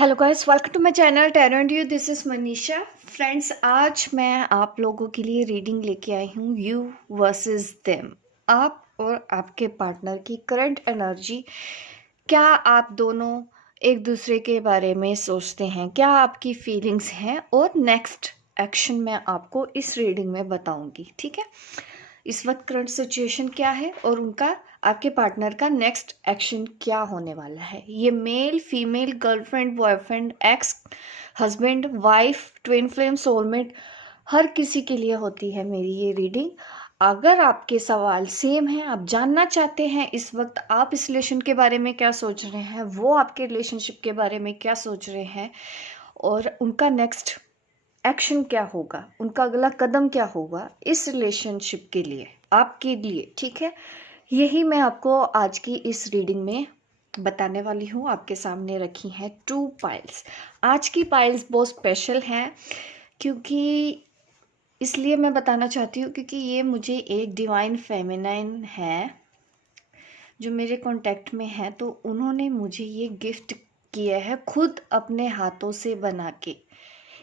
Hello guys, welcome to my channel tarot and you. This is Manisha. Friends, आज मैं आप लोगों के लिए रीडिंग लेके आई हूँ यू वर्सेस देम। आप और आपके पार्टनर की करंट एनर्जी। क्या आप दोनों एक दूसरे के बारे में सोचते हैं? क्या आपकी फीलिंग्स हैं? और नेक्स्ट एक्शन मैं आपको इस रीडिंग में बताऊंगी। ठीक है, इस वक्त करंट सिचुएशन क्या है और उनका आपके पार्टनर का नेक्स्ट एक्शन क्या होने वाला है। ये male, female, girlfriend, boyfriend, ex husband, wife, twin flame, soulmate, हर किसी के लिए होती है मेरी ये रीडिंग। अगर आपके सवाल सेम हैं, आप जानना चाहते हैं इस वक्त आप इस रिलेशन के बारे में क्या सोच रहे हैं, वो आपके रिलेशनशिप के बारे में क्या सोच रहे हैं और उनका नेक्स्ट एक्शन क्या होगा, उनका अगला कदम क्या होगा इस रिलेशनशिप के लिए, आपके लिए। ठीक है, यही मैं आपको आज की इस रीडिंग में बताने वाली हूँ। आपके सामने रखी हैं 2 पाइल्स। आज की पाइल्स बहुत स्पेशल हैं, क्योंकि इसलिए मैं बताना चाहती हूँ क्योंकि ये मुझे एक डिवाइन फेमिनाइन है जो मेरे कांटेक्ट में है, तो उन्होंने मुझे ये गिफ्ट किया है खुद अपने हाथों से बना के।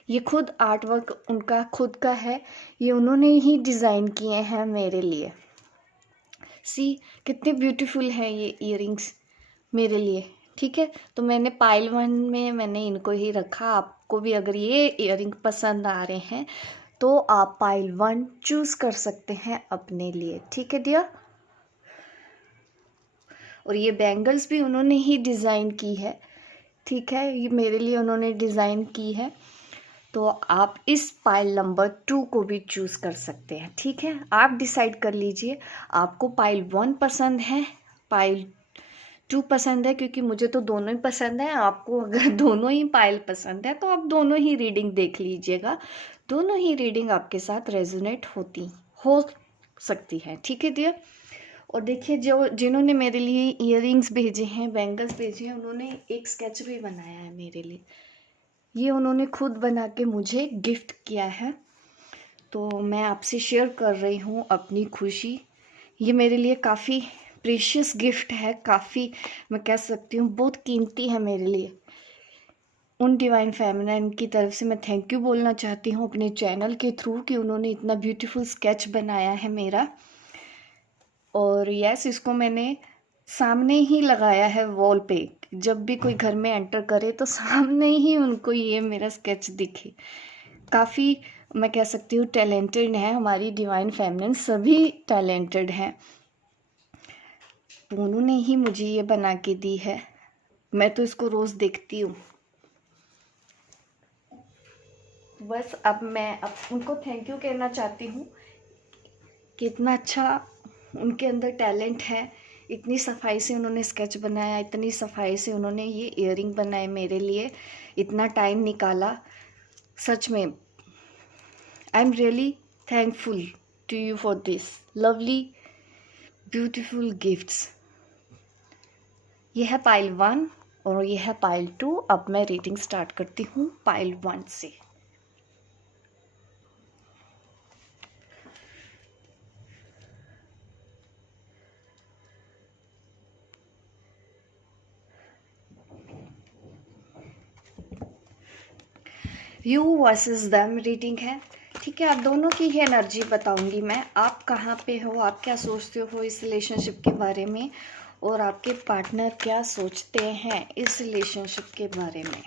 ये खुद आर्ट वर्क उनका खुद का है, ये उन्होंने ही डिज़ाइन किए हैं मेरे लिए। सी, कितने ब्यूटीफुल हैं ये इयररिंग्स मेरे लिए। ठीक है, तो मैंने पाइल 1 में मैंने इनको ही रखा। आपको भी अगर ये इयररिंग पसंद आ रहे हैं तो आप पाइल 1 चूज़ कर सकते हैं अपने लिए। ठीक है डियर। और ये बैंगल्स भी उन्होंने ही डिज़ाइन की है। ठीक है, ये मेरे लिए उन्होंने डिज़ाइन की है, तो आप इस पाइल नंबर 2 को भी चूज़ कर सकते हैं। ठीक है, आप डिसाइड कर लीजिए आपको पाइल 1 पसंद है, पाइल 2 पसंद है, क्योंकि मुझे तो दोनों ही पसंद है। आपको अगर दोनों ही पाइल पसंद है तो आप दोनों ही रीडिंग देख लीजिएगा। दोनों ही रीडिंग आपके साथ रेजोनेट हो सकती है। ठीक है डियर। और देखिए, जो जिन्होंने मेरे लिए इयररिंग्स भेजे हैं, बैंगल्स भेजे हैं, उन्होंने एक स्केच भी बनाया है मेरे लिए। ये उन्होंने खुद बना के मुझे गिफ्ट किया है, तो मैं आपसे शेयर कर रही हूँ अपनी खुशी। ये मेरे लिए काफ़ी प्रीशियस गिफ्ट है, काफ़ी, मैं कह सकती हूँ बहुत कीमती है मेरे लिए। उन डिवाइन फेमिनाइन की तरफ से मैं थैंक यू बोलना चाहती हूँ अपने चैनल के थ्रू कि उन्होंने इतना ब्यूटीफुल स्केच बनाया है मेरा। और यस, इसको मैंने सामने ही लगाया है वॉल पे। जब भी कोई घर में एंटर करे तो सामने ही उनको ये मेरा स्केच दिखे। काफ़ी, मैं कह सकती हूँ टैलेंटेड है हमारी डिवाइन फेमिनिन, सभी टैलेंटेड हैं। तो उन्होंने ही मुझे ये बना के दी है, मैं तो इसको रोज़ देखती हूँ। बस अब मैं उनको थैंक यू कहना चाहती हूँ कि इतना अच्छा उनके अंदर टैलेंट है। इतनी सफाई से उन्होंने स्केच बनाया, इतनी सफाई से उन्होंने ये इयररिंग बनाए मेरे लिए, इतना टाइम निकाला। सच में I am really thankful to you for this lovely beautiful gifts. ये है पाइल 1 और ये है पाइल 2। अब मैं रीडिंग स्टार्ट करती हूँ पाइल 1 से। यू वर्सेस देम रीडिंग है। ठीक है, आप दोनों की ही एनर्जी बताऊंगी मैं। आप कहाँ पे हो, आप क्या सोचते हो इस रिलेशनशिप के बारे में, और आपके पार्टनर क्या सोचते हैं इस रिलेशनशिप के बारे में।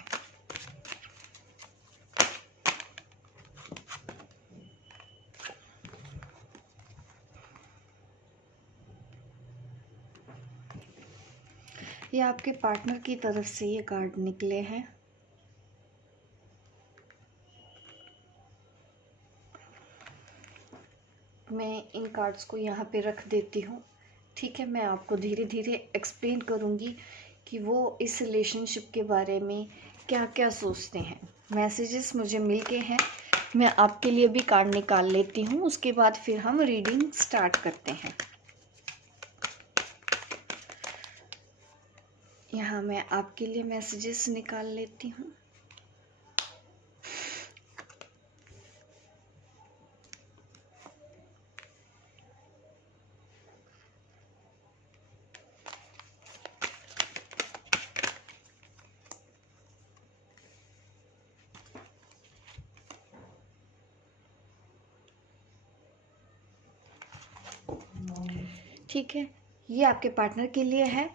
ये आपके पार्टनर की तरफ से ये कार्ड निकले हैं। मैं इन कार्ड्स को यहाँ पे रख देती हूँ। ठीक है, मैं आपको धीरे धीरे एक्सप्लेन करूँगी कि वो इस रिलेशनशिप के बारे में क्या क्या सोचते हैं। मैसेजेस मुझे मिल गए हैं, मैं आपके लिए भी कार्ड निकाल लेती हूँ, उसके बाद फिर हम रीडिंग स्टार्ट करते हैं। यहाँ मैं आपके लिए मैसेजेस निकाल लेती हूँ। ठीक है, ये आपके पार्टनर के लिए है।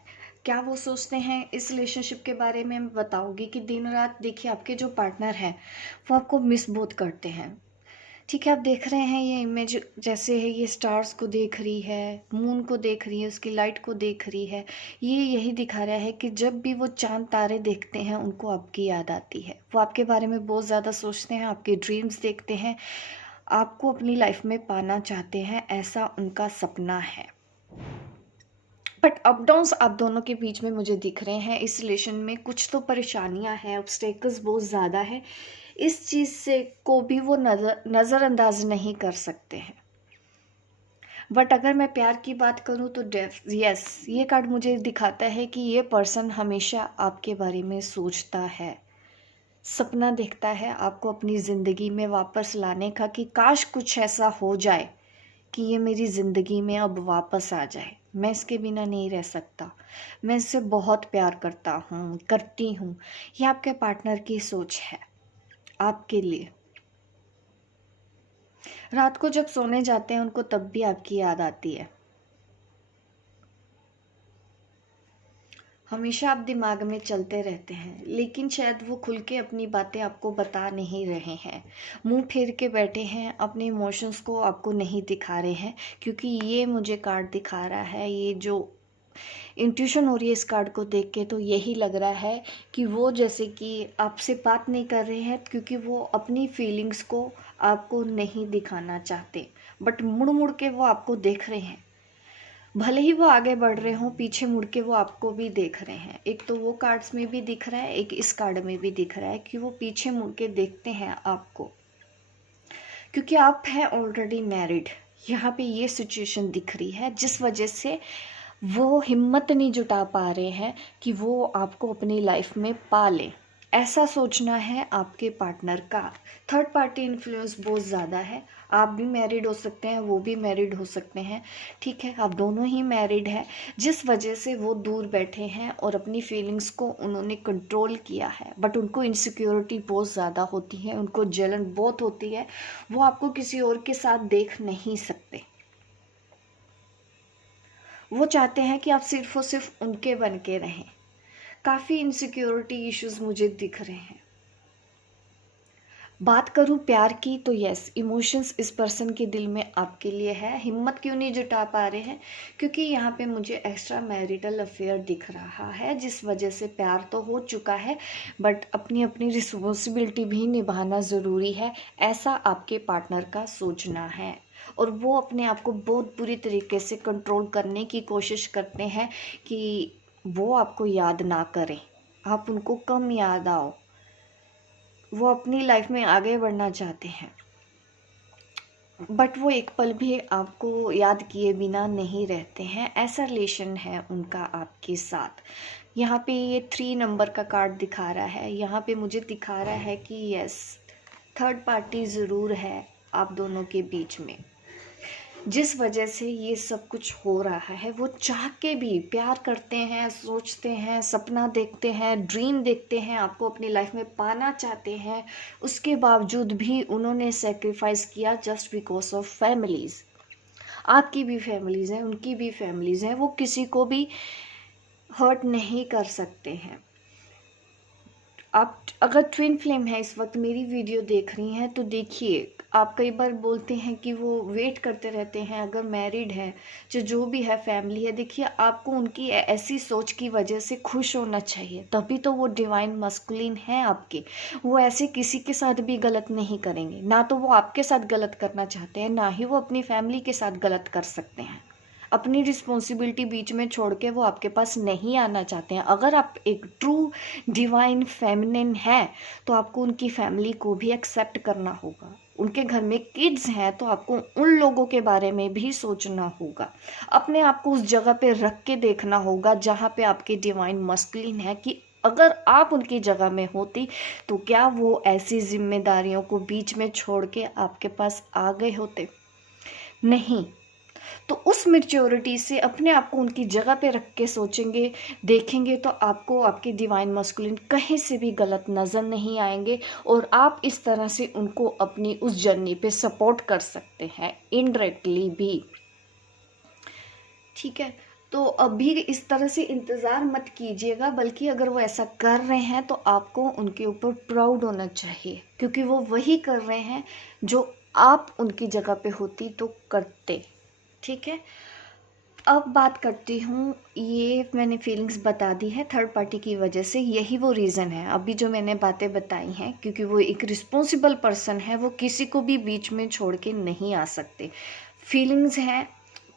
क्या वो सोचते हैं इस रिलेशनशिप के बारे में मैं बताऊंगी कि दिन रात देखिए आपके जो पार्टनर हैं वो आपको मिस बहुत करते हैं। ठीक है, आप देख रहे हैं ये इमेज जैसे है, ये स्टार्स को देख रही है, मून को देख रही है, उसकी लाइट को देख रही है। ये यही दिखा रहा है कि जब भी वो चांद तारे देखते हैं उनको आपकी याद आती है। वो आपके बारे में बहुत ज़्यादा सोचते हैं, आपके ड्रीम्स देखते हैं, आपको अपनी लाइफ में पाना चाहते हैं, ऐसा उनका सपना है। बट अप डाउन्स आप दोनों के बीच में मुझे दिख रहे हैं। इस रिलेशन में कुछ तो परेशानियां हैं, ऑब्स्टेकल्स बहुत ज़्यादा है। इस चीज़ से को भी वो नज़रअंदाज नहीं कर सकते हैं। बट अगर मैं प्यार की बात करूं तो यस, ये कार्ड मुझे दिखाता है कि ये पर्सन हमेशा आपके बारे में सोचता है, सपना देखता है आपको अपनी ज़िंदगी में वापस लाने का, कि काश कुछ ऐसा हो जाए कि ये मेरी ज़िंदगी में अब वापस आ जाए। मैं इसके बिना नहीं रह सकता, मैं इससे बहुत प्यार करती हूँ। ये आपके पार्टनर की सोच है आपके लिए। रात को जब सोने जाते हैं उनको तब भी आपकी याद आती है। हमेशा आप दिमाग में चलते रहते हैं, लेकिन शायद वो खुल के अपनी बातें आपको बता नहीं रहे हैं, मुंह फेर के बैठे हैं, अपने इमोशंस को आपको नहीं दिखा रहे हैं। क्योंकि ये मुझे कार्ड दिखा रहा है, ये जो इंट्यूशन हो रही है इस कार्ड को देख के, तो यही लग रहा है कि वो जैसे कि आपसे बात नहीं कर रहे हैं, क्योंकि वो अपनी फीलिंग्स को आपको नहीं दिखाना चाहते। बट मुड़ मुड़ के वो आपको देख रहे हैं, भले ही वो आगे बढ़ रहे हों, पीछे मुड़ के वो आपको भी देख रहे हैं। एक तो वो कार्ड्स में भी दिख रहा है, एक इस कार्ड में भी दिख रहा है कि वो पीछे मुड़ के देखते हैं आपको, क्योंकि आप हैं ऑलरेडी मैरिड। यहाँ पे ये सिचुएशन दिख रही है, जिस वजह से वो हिम्मत नहीं जुटा पा रहे हैं कि वो आपको अपनी लाइफ में पा लें। ऐसा सोचना है आपके पार्टनर का। थर्ड पार्टी इन्फ्लुएंस बहुत ज़्यादा है। आप भी मैरिड हो सकते हैं, वो भी मैरिड हो सकते हैं। ठीक है, आप दोनों ही मैरिड हैं, जिस वजह से वो दूर बैठे हैं और अपनी फीलिंग्स को उन्होंने कंट्रोल किया है। बट उनको इनसिक्योरिटी बहुत ज़्यादा होती है, उनको जलन बहुत होती है, वो आपको किसी और के साथ देख नहीं सकते। वो चाहते हैं कि आप सिर्फ और सिर्फ उनके बन के रहें। काफ़ी इनसिक्योरिटी इश्यूज मुझे दिख रहे हैं। बात करूं प्यार की तो यस, इमोशंस इस पर्सन के दिल में आपके लिए है। हिम्मत क्यों नहीं जुटा पा रहे हैं? क्योंकि यहाँ पे मुझे एक्स्ट्रा मैरिटल अफेयर दिख रहा है, जिस वजह से प्यार तो हो चुका है, बट अपनी अपनी रिस्पॉन्सिबिलिटी भी निभाना ज़रूरी है, ऐसा आपके पार्टनर का सोचना है। और वो अपने आप को बहुत बुरी तरीके से कंट्रोल करने की कोशिश करते हैं कि वो आपको याद ना करें, आप उनको कम याद आओ। वो अपनी लाइफ में आगे बढ़ना चाहते हैं, बट वो एक पल भी आपको याद किए बिना नहीं रहते हैं। ऐसा रिलेशन है उनका आपके साथ। यहाँ पे ये 3 नंबर का कार्ड दिखा रहा है। यहाँ पे मुझे दिखा रहा है कि यस, थर्ड पार्टी ज़रूर है आप दोनों के बीच में, जिस वजह से ये सब कुछ हो रहा है। वो चाह के भी प्यार करते हैं, सोचते हैं, सपना देखते हैं, ड्रीम देखते हैं, आपको अपनी लाइफ में पाना चाहते हैं, उसके बावजूद भी उन्होंने सेक्रीफाइस किया जस्ट बिकॉज ऑफ फैमिलीज़। आपकी भी फैमिलीज़ हैं, उनकी भी फैमिलीज़ हैं, वो किसी को भी हर्ट नहीं कर सकते हैं। आप अगर ट्विन फ्लेम है इस वक्त मेरी वीडियो देख रही हैं तो देखिए, आप कई बार बोलते हैं कि वो वेट करते रहते हैं। अगर मैरिड है, जो भी है फैमिली है, देखिए आपको उनकी ऐसी सोच की वजह से खुश होना चाहिए, तभी तो वो डिवाइन मस्कुलिन है आपके। वो ऐसे किसी के साथ भी गलत नहीं करेंगे, ना तो वो आपके साथ गलत करना चाहते हैं, ना ही वो अपनी फैमिली के साथ गलत कर सकते हैं। अपनी रिस्पॉन्सिबिलिटी बीच में छोड़ के वो आपके पास नहीं आना चाहते हैं। अगर आप एक ट्रू डिवाइन फेमिनिन है तो आपको उनकी फैमिली को भी एक्सेप्ट करना होगा। उनके घर में किड्स हैं तो आपको उन लोगों के बारे में भी सोचना होगा। अपने आप को उस जगह पे रख के देखना होगा जहाँ पे आपके डिवाइन मस्कुलिन है, कि अगर आप उनकी जगह में होती तो क्या वो ऐसी जिम्मेदारियों को बीच में छोड़ के आपके पास आ गए होते? नहीं। तो उस मैच्योरिटी से अपने आप को उनकी जगह पे रख के सोचेंगे, देखेंगे, तो आपको आपके डिवाइन मस्कुलिन कहीं से भी गलत नज़र नहीं आएंगे, और आप इस तरह से उनको अपनी उस जर्नी पे सपोर्ट कर सकते हैं इनडायरेक्टली भी। ठीक है? तो अभी इस तरह से इंतज़ार मत कीजिएगा, बल्कि अगर वो ऐसा कर रहे हैं तो आपको उनके ऊपर प्राउड होना चाहिए, क्योंकि वो वही कर रहे हैं जो आप उनकी जगह पे होती तो करते। ठीक है? अब बात करती हूँ, ये मैंने फीलिंग्स बता दी है थर्ड पार्टी की वजह से, यही वो रीज़न है अभी जो मैंने बातें बताई हैं, क्योंकि वो एक रिस्पॉन्सिबल पर्सन है, वो किसी को भी बीच में छोड़ के नहीं आ सकते। फीलिंग्स हैं,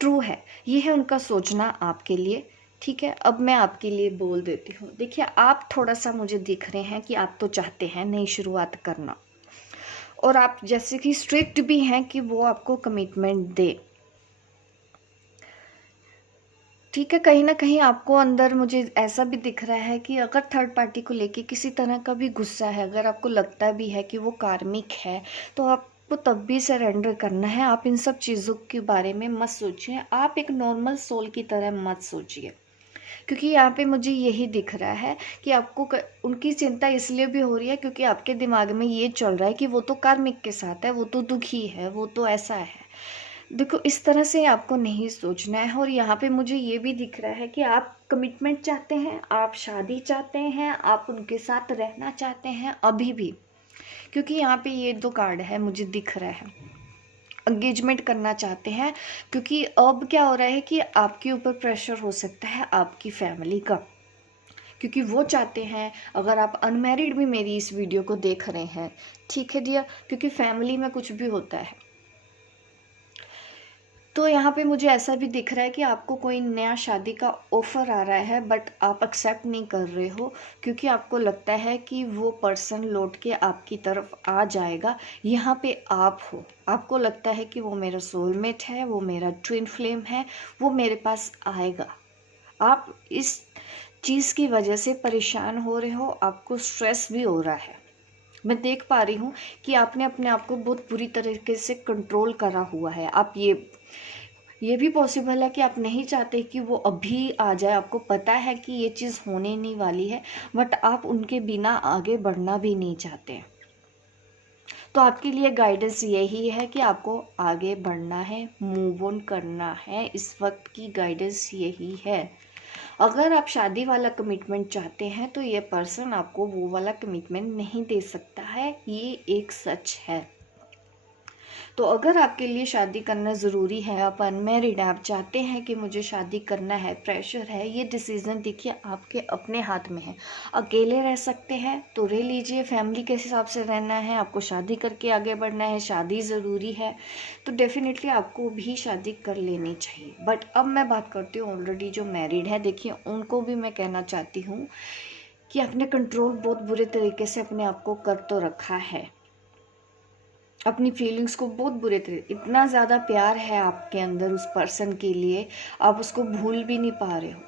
ट्रू है, ये है उनका सोचना आपके लिए। ठीक है, अब मैं आपके लिए बोल देती हूँ। देखिए, आप थोड़ा सा मुझे दिख रहे हैं कि आप तो चाहते हैं नई शुरुआत करना, और आप जैसे कि स्ट्रिक्ट भी हैं कि वो आपको कमिटमेंट दे। ठीक है, कहीं न कहीं आपको अंदर मुझे ऐसा भी दिख रहा है कि अगर थर्ड पार्टी को लेके किसी तरह का भी गुस्सा है, अगर आपको लगता भी है कि वो कार्मिक है, तो आपको तब भी सरेंडर करना है। आप इन सब चीज़ों के बारे में मत सोचिए, आप एक नॉर्मल सोल की तरह मत सोचिए। क्योंकि यहाँ पे मुझे यही दिख रहा है कि आपको उनकी चिंता इसलिए भी हो रही है क्योंकि आपके दिमाग में ये चल रहा है कि वो तो कार्मिक के साथ है, वो तो दुखी है, वो तो ऐसा है। देखो, इस तरह से आपको नहीं सोचना है। और यहाँ पे मुझे ये भी दिख रहा है कि आप कमिटमेंट चाहते हैं, आप शादी चाहते हैं, आप उनके साथ रहना चाहते हैं अभी भी, क्योंकि यहाँ पे ये दो कार्ड है मुझे दिख रहा है। एंगेजमेंट करना चाहते हैं, क्योंकि अब क्या हो रहा है कि आपके ऊपर प्रेशर हो सकता है आपकी फैमिली का, क्योंकि वो चाहते हैं, अगर आप अनमैरिड भी मेरी इस वीडियो को देख रहे हैं, ठीक है डियर, क्योंकि फैमिली में कुछ भी होता है। तो यहाँ पे मुझे ऐसा भी दिख रहा है कि आपको कोई नया शादी का ऑफ़र आ रहा है, बट आप एक्सेप्ट नहीं कर रहे हो, क्योंकि आपको लगता है कि वो पर्सन लौट के आपकी तरफ आ जाएगा। यहाँ पे आप हो, आपको लगता है कि वो मेरा सोलमेट है, वो मेरा ट्विन फ्लेम है, वो मेरे पास आएगा। आप इस चीज़ की वजह से परेशान हो रहे हो, आपको स्ट्रेस भी हो रहा है। मैं देख पा रही हूँ कि आपने अपने आप को बहुत बुरी तरीके से कंट्रोल करा हुआ है। आप ये भी पॉसिबल है कि आप नहीं चाहते कि वो अभी आ जाए, आपको पता है कि ये चीज़ होने नहीं वाली है, बट आप उनके बिना आगे बढ़ना भी नहीं चाहते। तो आपके लिए गाइडेंस यही है कि आपको आगे बढ़ना है, मूव ऑन करना है, इस वक्त की गाइडेंस यही है। अगर आप शादी वाला कमिटमेंट चाहते हैं तो ये पर्सन आपको वो वाला कमिटमेंट नहीं दे सकता है, ये एक सच है। तो अगर आपके लिए शादी करना ज़रूरी है, आप अनमैरिड हैं, आप चाहते हैं कि मुझे शादी करना है, प्रेशर है, ये डिसीज़न देखिए आपके अपने हाथ में है। अकेले रह सकते हैं तो रह लीजिए, फैमिली के हिसाब से रहना है, आपको शादी करके आगे बढ़ना है, शादी ज़रूरी है, तो डेफिनेटली आपको भी शादी कर लेनी चाहिए। बट अब मैं बात करती हूँ ऑलरेडी जो मैरिड है, देखिए उनको भी मैं कहना चाहती हूँ कि आपने कंट्रोल बहुत बुरे तरीके से अपने आप को कर तो रखा है, अपनी फीलिंग्स को बहुत बुरे तरीके, इतना ज़्यादा प्यार है आपके अंदर उस पर्सन के लिए, आप उसको भूल भी नहीं पा रहे हो,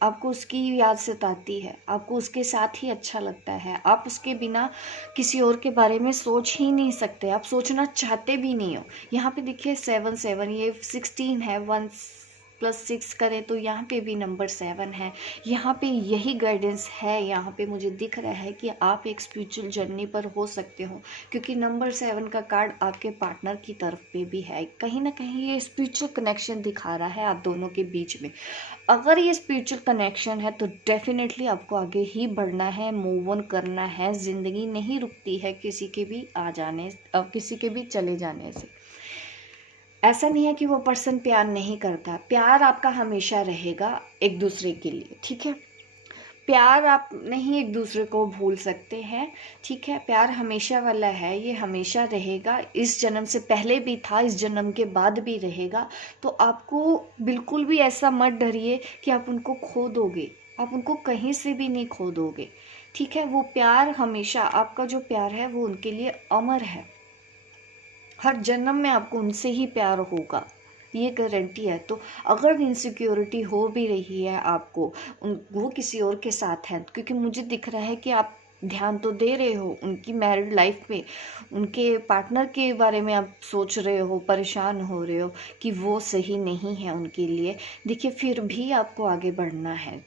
आपको उसकी याद सताती है, आपको उसके साथ ही अच्छा लगता है, आप उसके बिना किसी और के बारे में सोच ही नहीं सकते, आप सोचना चाहते भी नहीं हो। यहाँ पे देखिए 7 7, ये 16 है, 1 + 6 करें तो यहाँ पे भी नंबर 7 है। यहाँ पे यही गाइडेंस है, यहाँ पे मुझे दिख रहा है कि आप एक स्पिरिचुअल जर्नी पर हो सकते हो, क्योंकि नंबर 7 का कार्ड आपके पार्टनर की तरफ पे भी है। कहीं ना कहीं ये स्पिरिचुअल कनेक्शन दिखा रहा है आप दोनों के बीच में। अगर ये स्पिरिचुअल कनेक्शन है तो डेफिनेटली आपको आगे ही बढ़ना है, मूव ऑन करना है। ज़िंदगी नहीं रुकती है किसी के भी आ जाने, किसी के भी चले जाने से। ऐसा नहीं है कि वो पर्सन प्यार नहीं करता, प्यार आपका हमेशा रहेगा एक दूसरे के लिए, ठीक है। प्यार आप नहीं एक दूसरे को भूल सकते हैं, ठीक है। प्यार हमेशा वाला है, ये हमेशा रहेगा, इस जन्म से पहले भी था, इस जन्म के बाद भी रहेगा। तो आपको बिल्कुल भी ऐसा मत डरिए कि आप उनको खो दोगे, आप उनको कहीं से भी नहीं खो दोगे, ठीक है। वो प्यार हमेशा, आपका जो प्यार है वो उनके लिए अमर है, हर जन्म में आपको उनसे ही प्यार होगा, ये गारंटी है। तो अगर इनसिक्योरिटी हो भी रही है आपको, वो किसी और के साथ है, क्योंकि मुझे दिख रहा है कि आप ध्यान तो दे रहे हो उनकी मैरिड लाइफ में, उनके पार्टनर के बारे में आप सोच रहे हो, परेशान हो रहे हो कि वो सही नहीं है उनके लिए। देखिए, फिर भी आपको आगे बढ़ना है,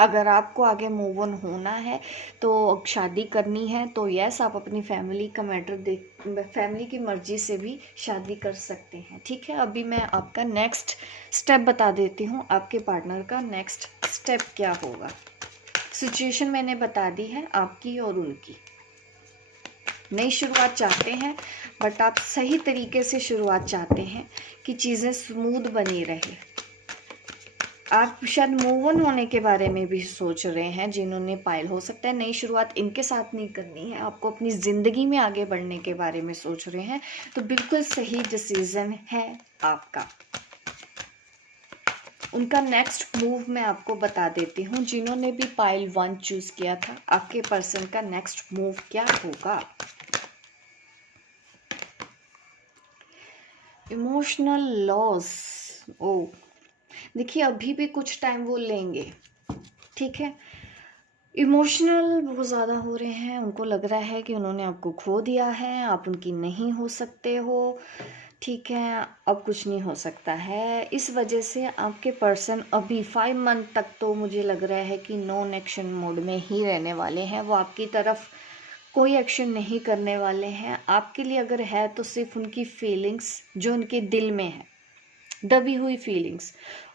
अगर आपको आगे मूव ऑन होना है तो शादी करनी है तो यस, आप अपनी फैमिली का मैटर देख, फैमिली की मर्जी से भी शादी कर सकते हैं। ठीक है, अभी मैं आपका नेक्स्ट स्टेप बता देती हूँ, आपके पार्टनर का नेक्स्ट स्टेप क्या होगा। सिचुएशन मैंने बता दी है आपकी और उनकी। नई शुरुआत चाहते हैं, बट आप सही तरीके से शुरुआत चाहते हैं कि चीज़ें स्मूथ बनी रहे। आप शायद मूव ऑन होने के बारे में भी सोच रहे हैं, जिन्होंने पायल, हो सकता है नई शुरुआत इनके साथ नहीं करनी है, आपको अपनी ज़िंदगी में आगे बढ़ने के बारे में सोच रहे हैं, तो बिल्कुल सही डिसीज़न है आपका। उनका नेक्स्ट मूव मैं आपको बता देती हूँ। जिन्होंने भी पायल 1 चूज़ किया था, आपके पर्सन का नेक्स्ट मूव क्या होगा। इमोशनल लॉस, ओ देखिए अभी भी कुछ टाइम वो लेंगे। ठीक है, इमोशनल बहुत ज़्यादा हो रहे हैं, उनको लग रहा है कि उन्होंने आपको खो दिया है, आप उनकी नहीं हो सकते हो। ठीक है, अब कुछ नहीं हो सकता है। इस वजह से आपके पर्सन अभी 5 मंथ तक तो मुझे लग रहा है कि नॉन एक्शन मोड में ही रहने वाले हैं। वो आपकी तरफ कोई एक्शन नहीं करने वाले हैं। आपके लिए अगर है तो सिर्फ उनकी फीलिंग्स जो उनके दिल में है, दबी हुई फीलिंग्स,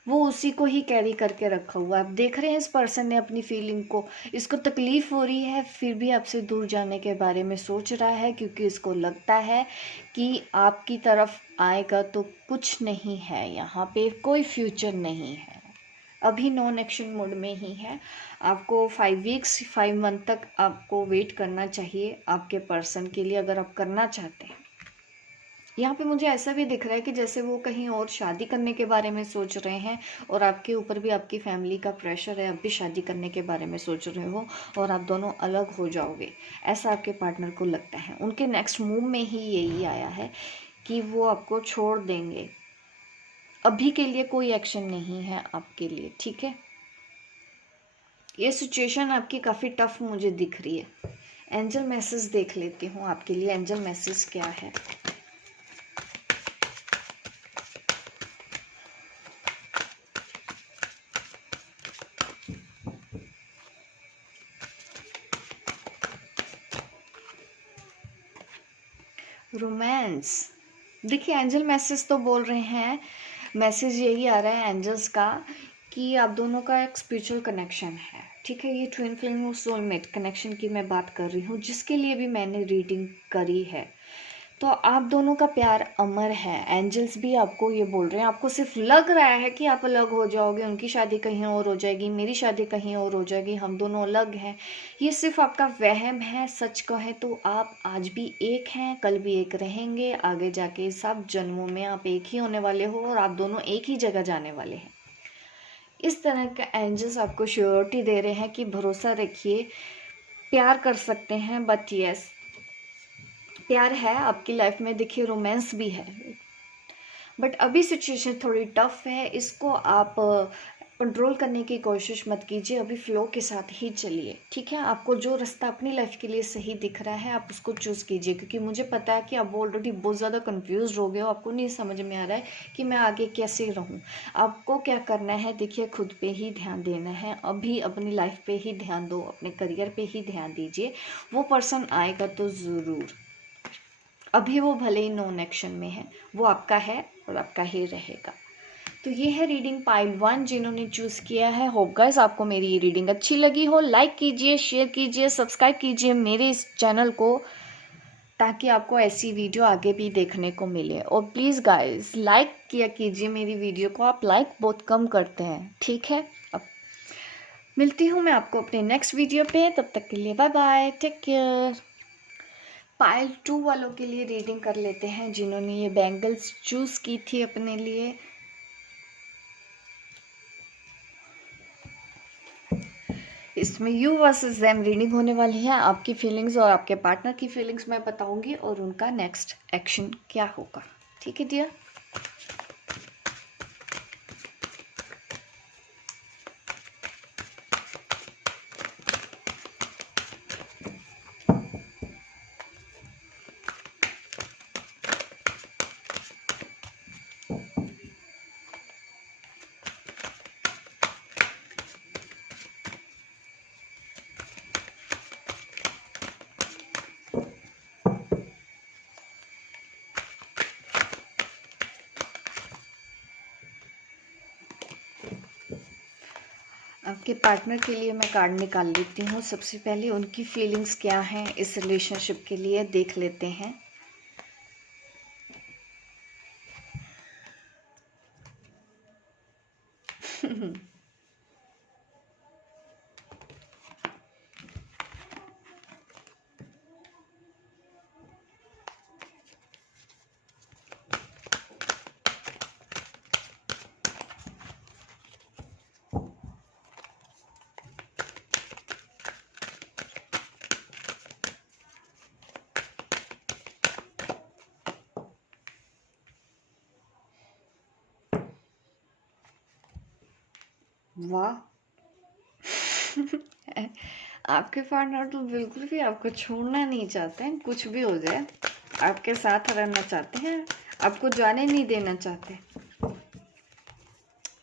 वो उसी को ही कैरी करके रखा हुआ है। आप देख रहे हैं इस पर्सन ने अपनी फीलिंग को, इसको तकलीफ हो रही है, फिर भी आपसे दूर जाने के बारे में सोच रहा है, क्योंकि इसको लगता है कि आपकी तरफ आएगा तो कुछ नहीं है, यहाँ पे कोई फ्यूचर नहीं है। अभी नॉन एक्शन मोड में ही है। आपको 5 वीक्स 5 मंथ तक आपको वेट करना चाहिए आपके पर्सन के लिए, अगर आप करना चाहते हैं। यहाँ पे मुझे ऐसा भी दिख रहा है कि जैसे वो कहीं और शादी करने के बारे में सोच रहे हैं, और आपके ऊपर भी आपकी फैमिली का प्रेशर है, आप भी शादी करने के बारे में सोच रहे हो, और आप दोनों अलग हो जाओगे, ऐसा आपके पार्टनर को लगता है। उनके नेक्स्ट मूव में ही यही आया है कि वो आपको छोड़ देंगे। अभी के लिए कोई एक्शन नहीं है आपके लिए। ठीक है, ये सिचुएशन आपकी काफ़ी टफ मुझे दिख रही है। एंजल मैसेज देख लेती हूँ आपके लिए, एंजल मैसेज क्या है। रोमांस, देखिए एंजल मैसेज तो बोल रहे हैं, मैसेज यही आ रहा है एंजल्स का कि आप दोनों का एक स्पिरिचुअल कनेक्शन है। ठीक है, ये ट्विन फ्लेम और सोलमेट कनेक्शन की मैं बात कर रही हूँ, जिसके लिए भी मैंने रीडिंग करी है। तो आप दोनों का प्यार अमर है। एंजल्स भी आपको ये बोल रहे हैं, आपको सिर्फ लग रहा है कि आप अलग हो जाओगे, उनकी शादी कहीं और हो जाएगी, मेरी शादी कहीं और हो जाएगी, हम दोनों अलग हैं। ये सिर्फ आपका वहम है। सच कहे तो आप आज भी एक हैं, कल भी एक रहेंगे, आगे जाके सब जन्मों में आप एक ही होने वाले हो, और आप दोनों एक ही जगह जाने वाले हैं। इस तरह का एंजल्स आपको श्योरिटी दे रहे हैं कि भरोसा रखिए, प्यार कर सकते हैं। बट यस, प्यार है आपकी लाइफ में, देखिए रोमांस भी है, बट अभी सिचुएशन थोड़ी टफ है। इसको आप कंट्रोल करने की कोशिश मत कीजिए, अभी फ्लो के साथ ही चलिए। ठीक है, आपको जो रास्ता अपनी लाइफ के लिए सही दिख रहा है आप उसको चूज़ कीजिए, क्योंकि मुझे पता है कि आप ऑलरेडी बहुत ज़्यादा कंफ्यूज हो गए हो, आपको नहीं समझ में आ रहा है कि मैं आगे कैसे रहूं। आपको क्या करना है, देखिए खुद पे ही ध्यान देना है, अभी अपनी लाइफ पे ही ध्यान दो, अपने करियर पे ही ध्यान दीजिए। वो पर्सन आएगा तो ज़रूर, अभी वो भले ही नॉन एक्शन में है, वो आपका है और आपका ही रहेगा। तो ये है रीडिंग पाइल 1 जिन्होंने चूज़ किया है। होप गाइस आपको मेरी ये रीडिंग अच्छी लगी हो। लाइक कीजिए, शेयर कीजिए, सब्सक्राइब कीजिए मेरे इस चैनल को, ताकि आपको ऐसी वीडियो आगे भी देखने को मिले। और प्लीज़ गाइस लाइक किया कीजिए मेरी वीडियो को, आप लाइक बहुत कम करते हैं। ठीक है, अब मिलती हूँ मैं आपको अपने नेक्स्ट वीडियो पे, तब तक के लिए बाय बाय, टेक केयर। पायल 2 वालों के लिए रीडिंग कर लेते हैं, जिन्होंने ये बैंगल्स चूज़ की थी अपने लिए। इसमें यू वर्सेस देम रीडिंग होने वाली है। आपकी फीलिंग्स और आपके पार्टनर की फीलिंग्स मैं बताऊंगी, और उनका नेक्स्ट एक्शन क्या होगा। ठीक है डियर। आपके पार्टनर के लिए मैं कार्ड निकाल लेती हूँ। सबसे पहले उनकी फीलिंग्स क्या हैं इस रिलेशनशिप के लिए देख लेते हैं। वाह। आपके पार्टनर तो बिल्कुल भी आपको छोड़ना नहीं चाहते हैं, कुछ भी हो जाए आपके साथ रहना चाहते हैं, आपको जाने नहीं देना चाहते।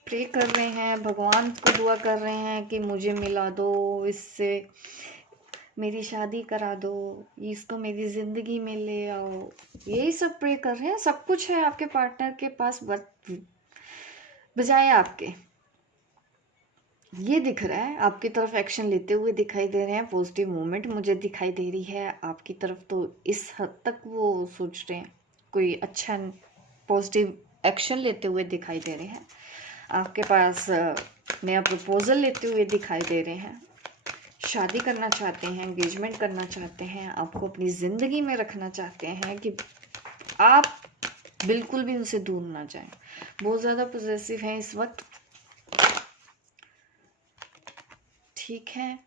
प्रे कर रहे हैं, भगवान को दुआ कर रहे हैं कि मुझे मिला दो इससे, मेरी शादी करा दो, इसको मेरी ज़िंदगी में ले आओ, यही सब प्रे कर रहे हैं। सब कुछ है आपके पार्टनर के पास, बजाय आपके। ये दिख रहा है आपकी तरफ एक्शन लेते हुए दिखाई दे रहे हैं, पॉजिटिव मूवमेंट मुझे दिखाई दे रही है आपकी तरफ। तो इस हद तक वो सोच रहे हैं कोई अच्छा पॉजिटिव एक्शन लेते हुए दिखाई दे रहे हैं। आपके पास नया प्रपोजल लेते हुए दिखाई दे रहे हैं, शादी करना चाहते हैं, एंगेजमेंट करना चाहते हैं, आपको अपनी ज़िंदगी में रखना चाहते हैं कि आप बिल्कुल भी उनसे दूर ना जाएं। बहुत ज़्यादा पॉजिटिव हैं इस वक्त। ठीक है,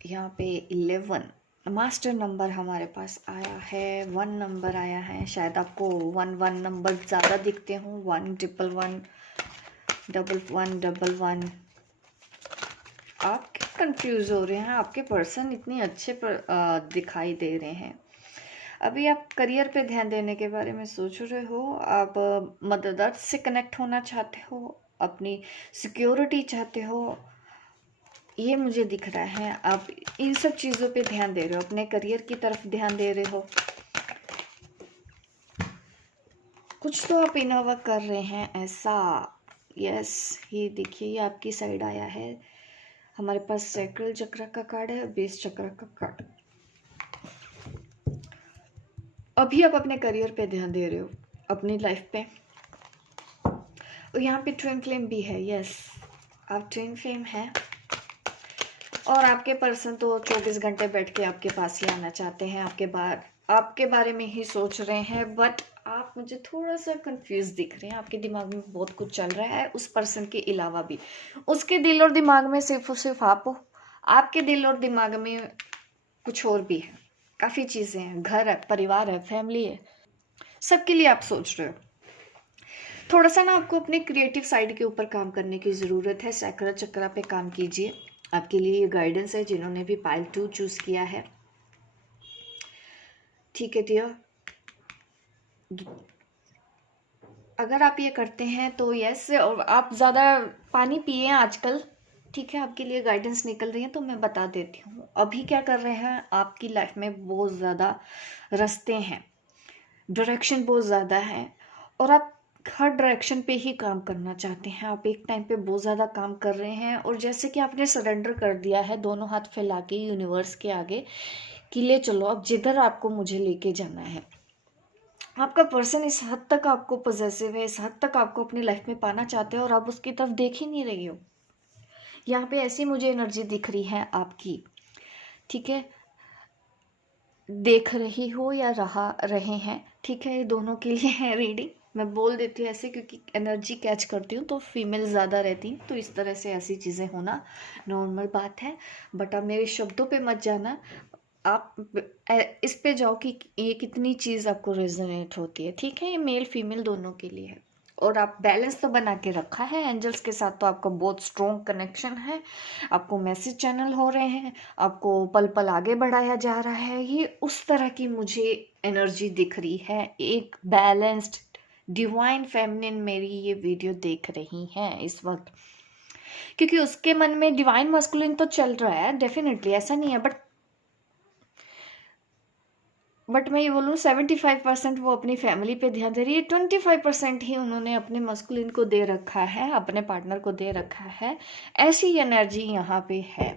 यहाँ पे 11 मास्टर नंबर हमारे पास आया है, 1 नंबर आया है। शायद आपको 1 नंबर ज़्यादा दिखते हों, 1 1 1 1 आप कंफ्यूज हो रहे हैं, आपके पर्सन इतने अच्छे दिखाई दे रहे हैं। अभी आप करियर पे ध्यान देने के बारे में सोच रहे हो, आप मदद से कनेक्ट होना चाहते हो, अपनी सिक्योरिटी चाहते हो, ये मुझे दिख रहा है। आप इन सब चीज़ों पे ध्यान दे रहे हो, अपने करियर की तरफ ध्यान दे रहे हो, कुछ तो आप इनर वर्क कर रहे हैं ऐसा। यस, ये देखिए, ये आपकी साइड आया है। हमारे पास सैक्रल चक्र का कार्ड है, बेस चक्र का कार्ड। अभी आप अपने करियर पे ध्यान दे रहे हो, अपनी लाइफ पे। और यहाँ पे ट्विन फ्लेम भी है। यस, आप ट्विन फ्लेम है और आपके पर्सन तो 24 घंटे बैठ के आपके पास ही आना चाहते हैं, आपके बारे में ही सोच रहे हैं। बट आप मुझे थोड़ा सा कंफ्यूज दिख रहे हैं, आपके दिमाग में बहुत कुछ चल रहा है उस पर्सन के अलावा भी। उसके दिल और दिमाग में सिर्फ और सिर्फ आप हो, आपके दिल और दिमाग में कुछ और भी है, काफ़ी चीज़ें हैं, घर है, परिवार है, फैमिली है, सबके लिए आप सोच रहे हो। थोड़ा सा ना आपको अपने क्रिएटिव साइड के ऊपर काम करने की ज़रूरत है। सैक्रल चक्र पे काम कीजिए, आपके लिए ये गाइडेंस है जिन्होंने भी पाइल 2 चूज़ किया है। ठीक है डियर, अगर आप ये करते हैं तो यस, और आप ज़्यादा पानी पिए आजकल। ठीक है, आपके लिए गाइडेंस निकल रही है तो मैं बता देती हूँ। अभी क्या कर रहे हैं, आपकी लाइफ में बहुत ज़्यादा रास्ते हैं, डायरेक्शन बहुत ज़्यादा है और आप हर डायरेक्शन पे ही काम करना चाहते हैं। आप एक टाइम पे बहुत ज़्यादा काम कर रहे हैं और जैसे कि आपने सरेंडर कर दिया है, दोनों हाथ फैला के यूनिवर्स के आगे कि ले चलो अब जिधर आपको मुझे लेके जाना है। आपका पर्सन इस हद तक आपको पॉजेसिव है, इस हद तक आपको अपनी लाइफ में पाना चाहते हो और आप उसकी तरफ देख ही नहीं रही हो। यहाँ पे ऐसी मुझे एनर्जी दिख रही है आपकी। ठीक है, देख रही हो या रहे हैं, ठीक है, ये दोनों के लिए है रीडिंग। मैं बोल देती हूँ ऐसे क्योंकि एनर्जी कैच करती हूँ तो फीमेल ज़्यादा रहती हैं, तो इस तरह से ऐसी चीज़ें होना नॉर्मल बात है। बट आप मेरे शब्दों पे मत जाना, आप इस पे जाओ कि ये कितनी चीज़ आपको रेजोनेट होती है। ठीक है, ये मेल फीमेल दोनों के लिए है और आप बैलेंस तो बना के रखा है एंजल्स के साथ, तो आपका बहुत स्ट्रॉन्ग कनेक्शन है। आपको मैसेज चैनल हो रहे हैं, आपको पल पल आगे बढ़ाया जा रहा है। ये उस तरह की मुझे एनर्जी दिख रही है। एक बैलेंस्ड डिवाइन फेमिनिन मेरी ये वीडियो देख रही हैं इस वक्त, क्योंकि उसके मन में डिवाइन मस्कुलिन तो चल रहा है डेफिनेटली, ऐसा नहीं है। बट बट मैं ये बोलूँ 75% वो अपनी फैमिली पे ध्यान दे रही है, 25% ही उन्होंने अपने मस्कुलिन को दे रखा है, अपने पार्टनर को दे रखा है। ऐसी एनर्जी यहाँ पे है।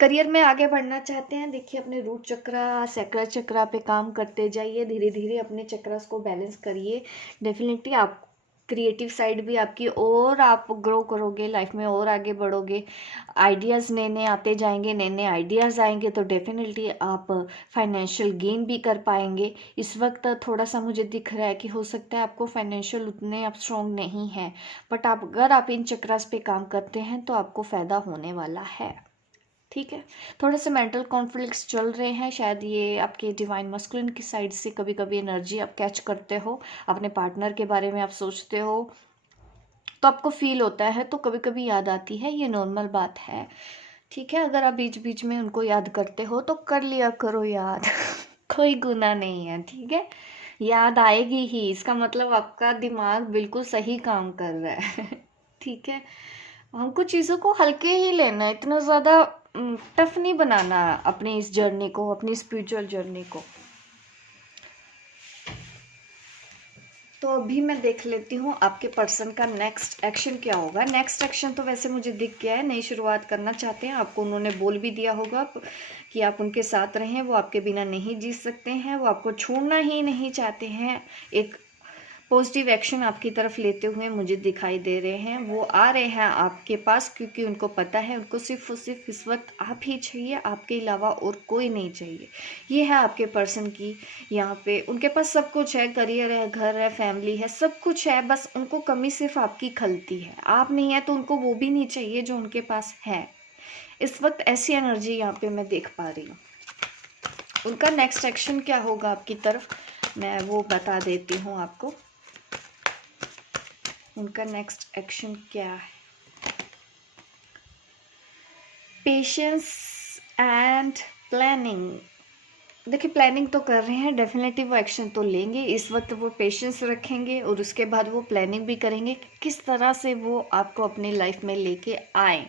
करियर में आगे बढ़ना चाहते हैं, देखिए अपने रूट चक्रा, सैक्रल चक्रा पे काम करते जाइए, धीरे धीरे अपने चक्रस को बैलेंस करिए। डेफिनेटली आप क्रिएटिव साइड भी आपकी और आप ग्रो करोगे लाइफ में और आगे बढ़ोगे। आइडियाज़ नए नए आते जाएंगे, नए नए आइडियाज़ आएंगे तो डेफिनेटली आप फाइनेंशियल गेन भी कर पाएंगे। इस वक्त थोड़ा सा मुझे दिख रहा है कि हो सकता है आपको फाइनेंशियल उतने आप स्ट्रॉन्ग नहीं हैं, बट आप अगर आप इन चक्रास पे काम करते हैं तो आपको फ़ायदा होने वाला है। ठीक है, थोड़े से मेंटल कॉन्फ्लिक्ट्स चल रहे हैं, शायद ये आपके डिवाइन मस्कुलिन की साइड से कभी कभी एनर्जी आप कैच करते हो, अपने पार्टनर के बारे में आप सोचते हो तो आपको फील होता है, तो कभी कभी याद आती है, ये नॉर्मल बात है। ठीक है, अगर आप बीच बीच में उनको याद करते हो तो कर लिया करो याद कोई गुनाह नहीं है। ठीक है, याद आएगी ही, इसका मतलब आपका दिमाग बिल्कुल सही काम कर रहा है ठीक है, हमको चीज़ों को हल्के ही लेना है, इतना ज़्यादा टफ नहीं बनाना अपनी इस जर्नी को, अपनी स्पिरिचुअल जर्नी को। तो अभी मैं देख लेती हूँ आपके पर्सन का नेक्स्ट एक्शन क्या होगा। नेक्स्ट एक्शन तो वैसे मुझे दिख गया है, नई शुरुआत करना चाहते हैं, आपको उन्होंने बोल भी दिया होगा कि आप उनके साथ रहें, वो आपके बिना नहीं जी सकते हैं, वो आपको छोड़ना ही नहीं चाहते हैं। एक पॉजिटिव एक्शन आपकी तरफ लेते हुए मुझे दिखाई दे रहे हैं, वो आ रहे हैं आपके पास क्योंकि उनको पता है उनको सिर्फ और सिर्फ इस वक्त आप ही चाहिए, आपके अलावा और कोई नहीं चाहिए। ये है आपके पर्सन की, यहाँ पे उनके पास सब कुछ है, करियर है, घर है, फैमिली है, सब कुछ है, बस उनको कमी सिर्फ आपकी खलती है। आप नहीं है तो उनको वो भी नहीं चाहिए जो उनके पास है। इस वक्त ऐसी एनर्जी यहाँ पे मैं देख पा रही हूँ। उनका नेक्स्ट एक्शन क्या होगा आपकी तरफ, मैं वो बता देती हूँ आपको। उनका नेक्स्ट एक्शन क्या है, पेशेंस एंड प्लानिंग। देखिए प्लानिंग तो कर रहे हैं, डेफिनेटली वो एक्शन तो लेंगे। इस वक्त वो पेशेंस रखेंगे और उसके बाद वो प्लानिंग भी करेंगे कि किस तरह से वो आपको अपनी लाइफ में लेके आए।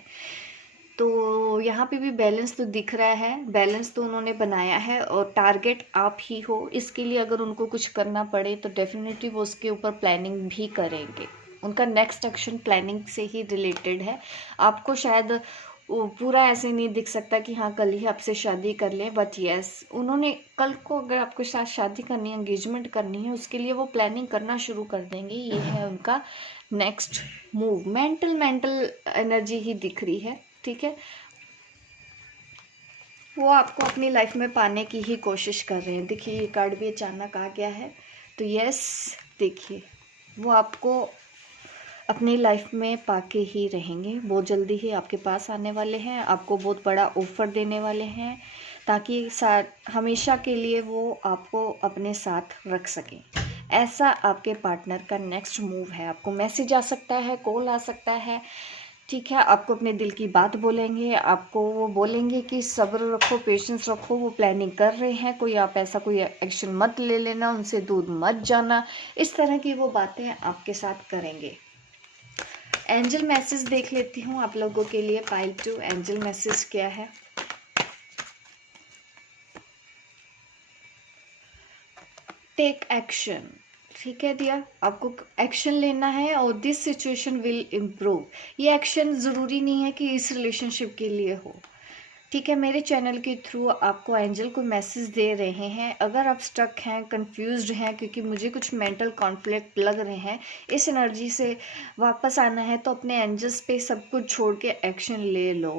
तो यहाँ पे भी बैलेंस तो दिख रहा है, बैलेंस तो उन्होंने बनाया है और टारगेट आप ही हो। इसके लिए अगर उनको कुछ करना पड़े तो डेफिनेटली वो उसके ऊपर प्लानिंग भी करेंगे। उनका नेक्स्ट एक्शन प्लानिंग से ही रिलेटेड है। आपको शायद पूरा ऐसे नहीं दिख सकता कि हाँ कल ही आपसे शादी कर लें, बट यस उन्होंने कल को अगर आपके साथ शादी करनी है, एंगेजमेंट करनी है, उसके लिए वो प्लानिंग करना शुरू कर देंगे। ये है उनका नेक्स्ट मूव। मेंटल एनर्जी ही दिख रही है। ठीक है, वो आपको अपनी लाइफ में पाने की ही कोशिश कर रहे हैं। देखिए ये कार्ड भी अचानक आ गया है, तो यस देखिए वो आपको अपनी लाइफ में पाके ही रहेंगे, बहुत जल्दी ही आपके पास आने वाले हैं, आपको बहुत बड़ा ऑफर देने वाले हैं ताकि हमेशा के लिए वो आपको अपने साथ रख सकें। ऐसा आपके पार्टनर का नेक्स्ट मूव है। आपको मैसेज आ सकता है, कॉल आ सकता है। ठीक है, आपको अपने दिल की बात बोलेंगे, आपको वो बोलेंगे कि सब्र रखो, पेशेंस रखो, वो प्लानिंग कर रहे हैं, कोई आप ऐसा कोई एक्शन मत ले लेना, उनसे दूर मत जाना, इस तरह की वो बातें आपके साथ करेंगे। एंजल मैसेज देख लेती हूँ आप लोगों के लिए। पाइल 2 एंजल मैसेज क्या है। Take action. ठीक है दिया, आपको एक्शन लेना है और दिस सिचुएशन विल इम्प्रूव। ये एक्शन ज़रूरी नहीं है कि इस रिलेशनशिप के लिए हो। ठीक है, मेरे चैनल के थ्रू आपको एंजल को मैसेज दे रहे हैं। अगर आप स्टक हैं, कंफ्यूज्ड हैं, क्योंकि मुझे कुछ मेंटल कॉन्फ्लिक्ट लग रहे हैं, इस एनर्जी से वापस आना है तो अपने एंजल्स पे सब कुछ छोड़ के एक्शन ले लो।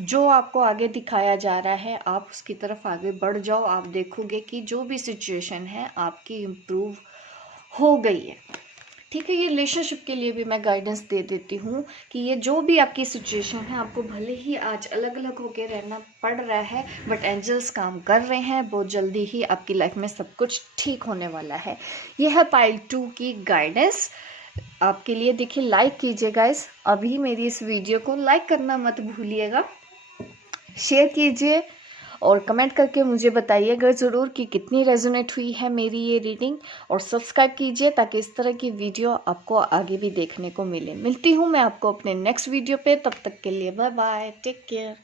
जो आपको आगे दिखाया जा रहा है आप उसकी तरफ आगे बढ़ जाओ। आप देखोगे कि जो भी सिचुएशन है आपकी इम्प्रूव हो गई है। ठीक है, ये रिलेशनशिप के लिए भी मैं गाइडेंस दे देती हूँ कि ये जो भी आपकी सिचुएशन है, आपको भले ही आज अलग अलग होकर रहना पड़ रहा है, बट एंजल्स काम कर रहे हैं, बहुत जल्दी ही आपकी लाइफ में सब कुछ ठीक होने वाला है। यह है पाइल 2 की गाइडेंस आपके लिए। देखिए लाइक कीजिए गाइस, अभी मेरी इस वीडियो को लाइक करना मत भूलिएगा, शेयर कीजिए और कमेंट करके मुझे बताइएगा ज़रूर कि कितनी रेजोनेट हुई है मेरी ये रीडिंग, और सब्सक्राइब कीजिए ताकि इस तरह की वीडियो आपको आगे भी देखने को मिले। मिलती हूँ मैं आपको अपने नेक्स्ट वीडियो पे, तब तक के लिए बाय बाय, टेक केयर।